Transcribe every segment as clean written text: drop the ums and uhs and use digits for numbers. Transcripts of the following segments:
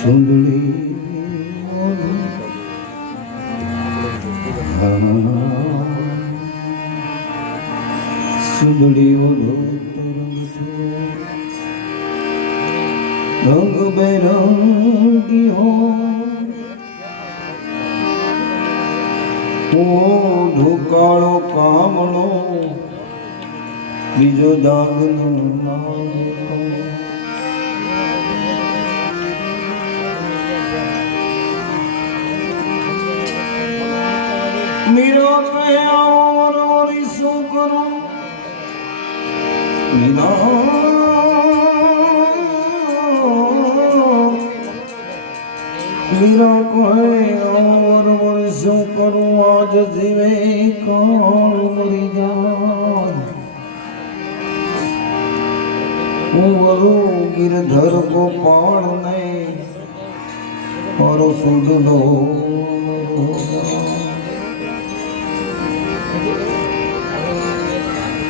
સુંદરી સુંદરીઓ રંગ બેરંગી હો ઢોકાળો કામળો બીજો દાગનું નામ મીરા કે આવરી શું કરું મીરા કહે આવરી શું કરું આજ જીવે કાળ મરી જાય હું વરું ગિરધર ગોપાળ ને મારો સુડલો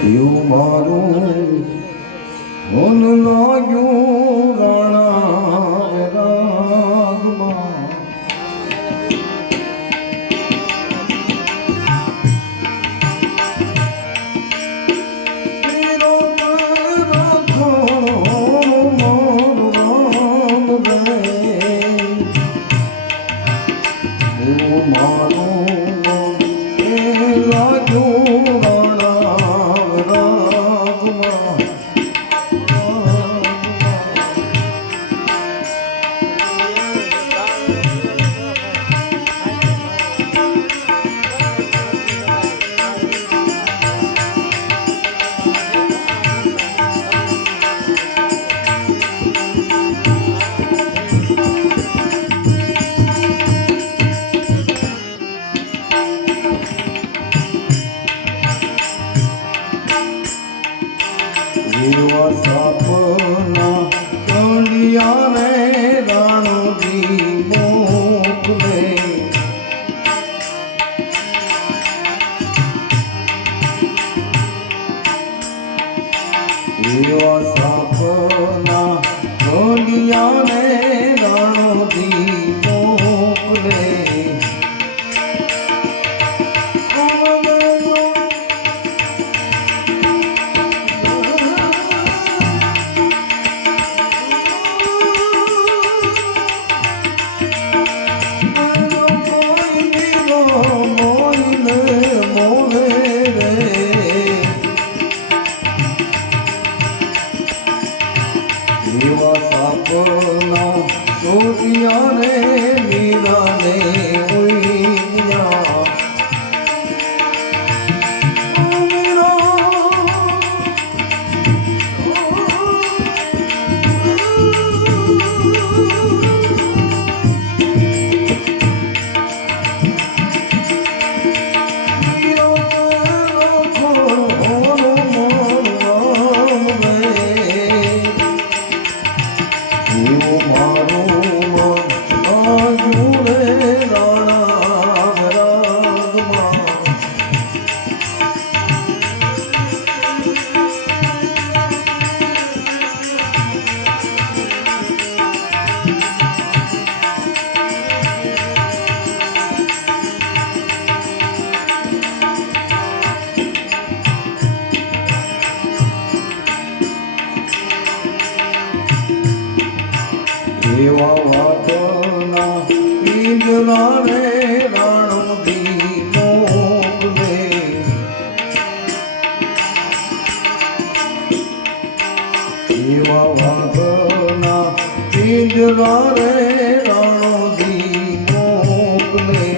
એવું મારું મન લાગ્યું રાણા રાગમાં એવું મારું લાગ્યું એવા સાપના કંડિયા રે રાણોજી મોકલે એવા સાપના કંડિયા રે રાણોજી મોકલે એવા સાપના સોટિયા ને મીરા ને ઉઈયા એવા વાદના ઈંદરા રે રાણોજી મોકલે એવા વાદના ઈંદરા રે રાણોજી મોકલે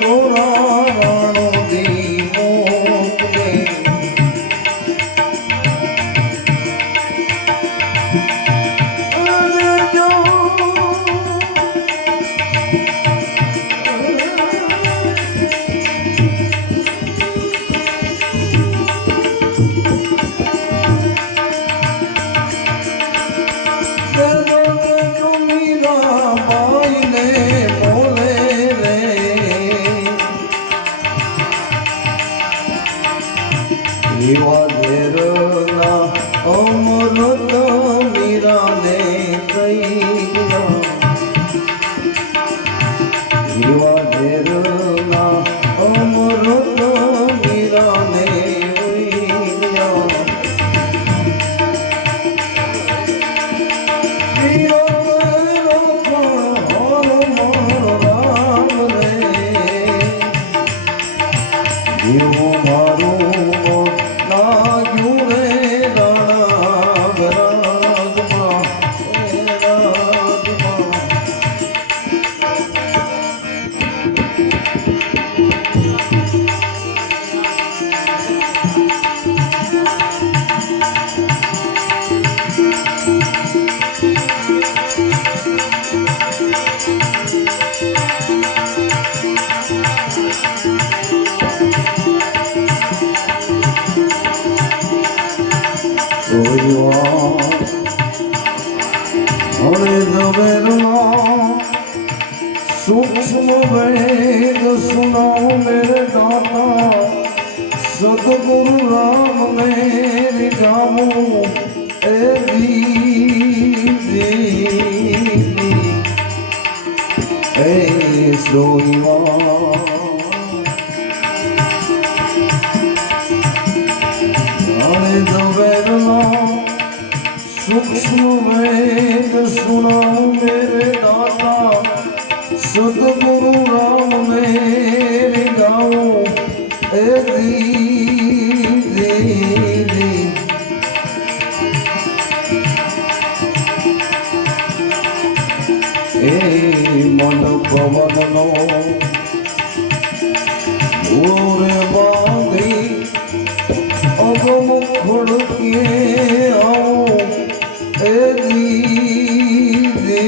તોરા રાણો દી મોકલે એવા ઝેરના અમૃત મીરાને થઈ ગયા એવા ઝેરના અમૃત મીરાને થઈ ગયા हरे जबेरना सूक्ष्म वेद सुनाओ मेरे दाता सतगुरु राम मेरी जामो ए दीदी ए सोईवा हरे जबेरना सूक्ष्म वेद सुनाओ मेरे दाता सतगुरु राम मेरी गाओ ए दीदी ए मन पवन नो ओरे बांधी अगम खड़के आओ ए दीदी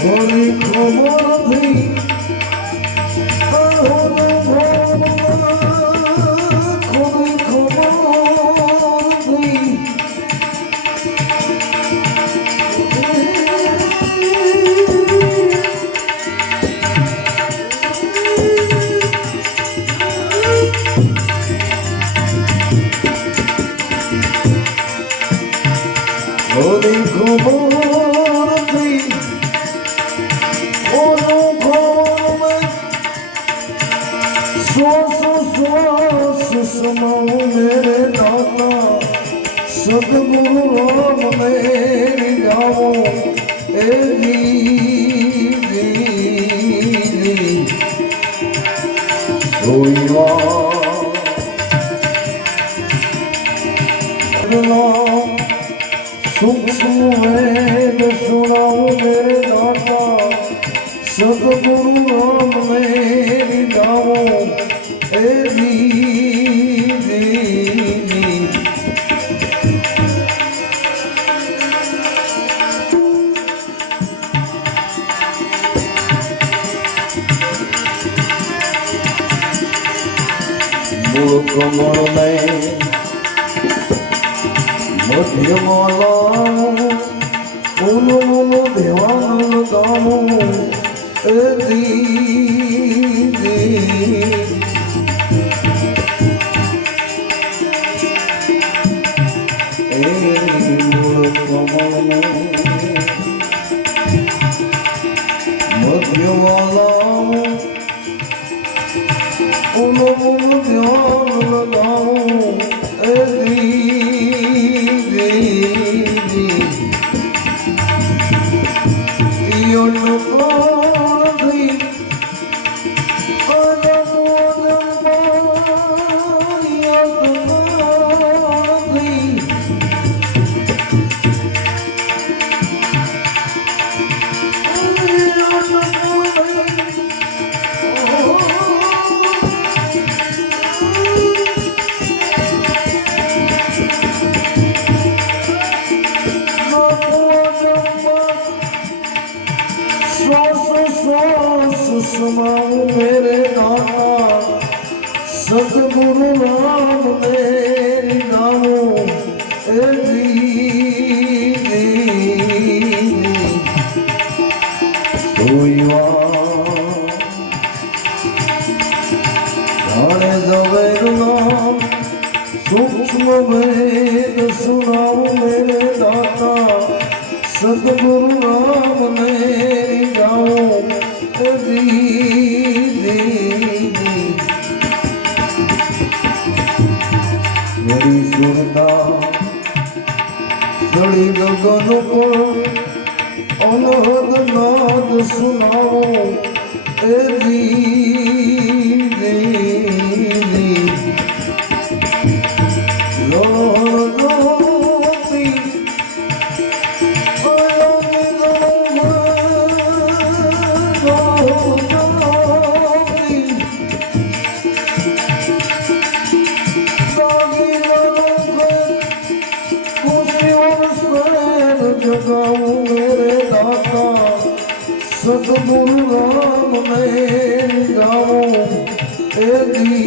कोई खबर थी कोई खबर थी कोई खबर थी सुनाओ मेरे दाता सतगुरु राम मेरी गाओ ए दीदी सोईवा सूक्ष्म वेद सुनाओ मेरे दाता सतगुरु राम मेरी गाओ ए दीदी मूल कमल में मध्यमाला फूल ध्यान लगाओ ए दीदी मूल कमल में मध्यमाला फूल ध्यान लगाओ ए दीदी नाम मेरे दाता सतगुरु राम मेरी जाऊं जी जी जी मेरी सुरता जड़ी गगन को अनहद नाद सुनाओ जी जी जी जगाऊं मेरे दाता सतगुरु राम मैं जाऊं जी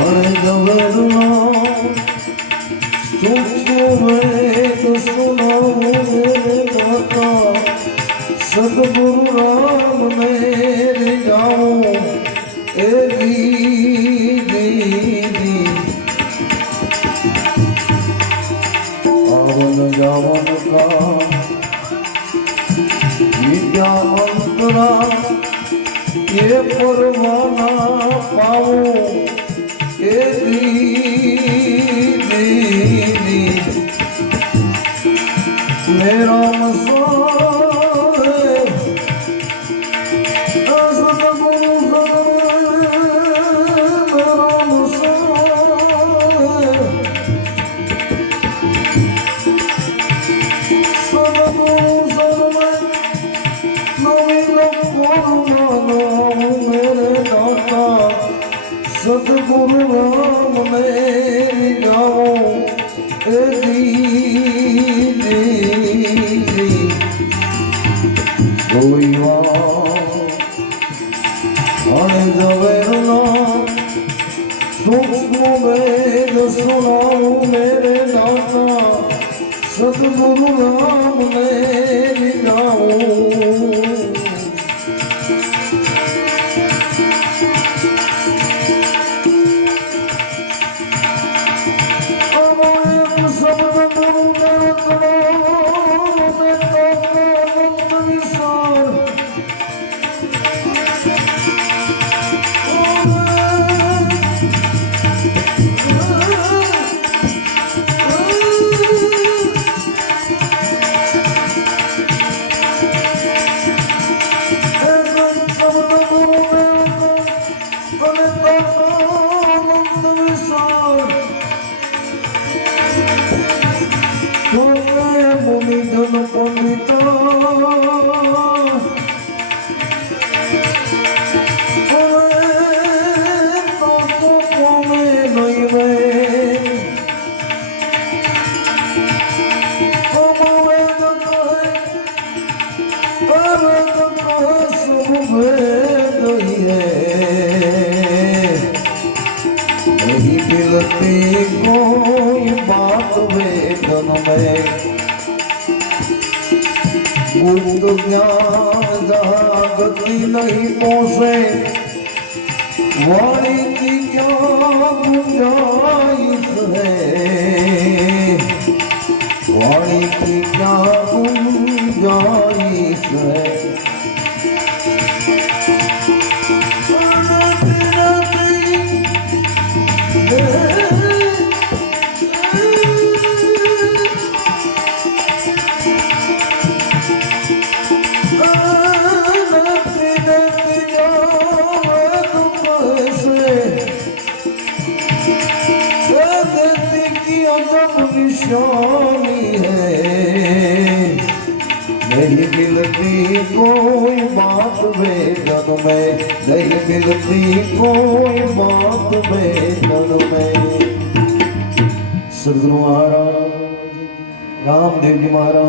अरे जबरना सुनाऊं मेरे दाता सतगुरु राम मेरे जाऊं जी आवन जावन का विद्या अंतरा ये परवाना पाऊं जी मेरा सतगुरु राम मेरी जाऊं जी कोई अणे जवेरना सूक्ष्म वेद सुनाऊं मेरे दाता सतगुरु राम मेरी जाऊं नहीं मिलती कोई बात वेदन में गुप्त ज्ञान जागती नहीं पहुँचे वाणी की क्या गुंजाइश है वाणी की क्या गुंजाइश है निशानी है नहीं मिलती कोई बात वेदन में नहीं मिलती कोई बात वेदन में सदगुरु महाराज रामदेव जी महाराज।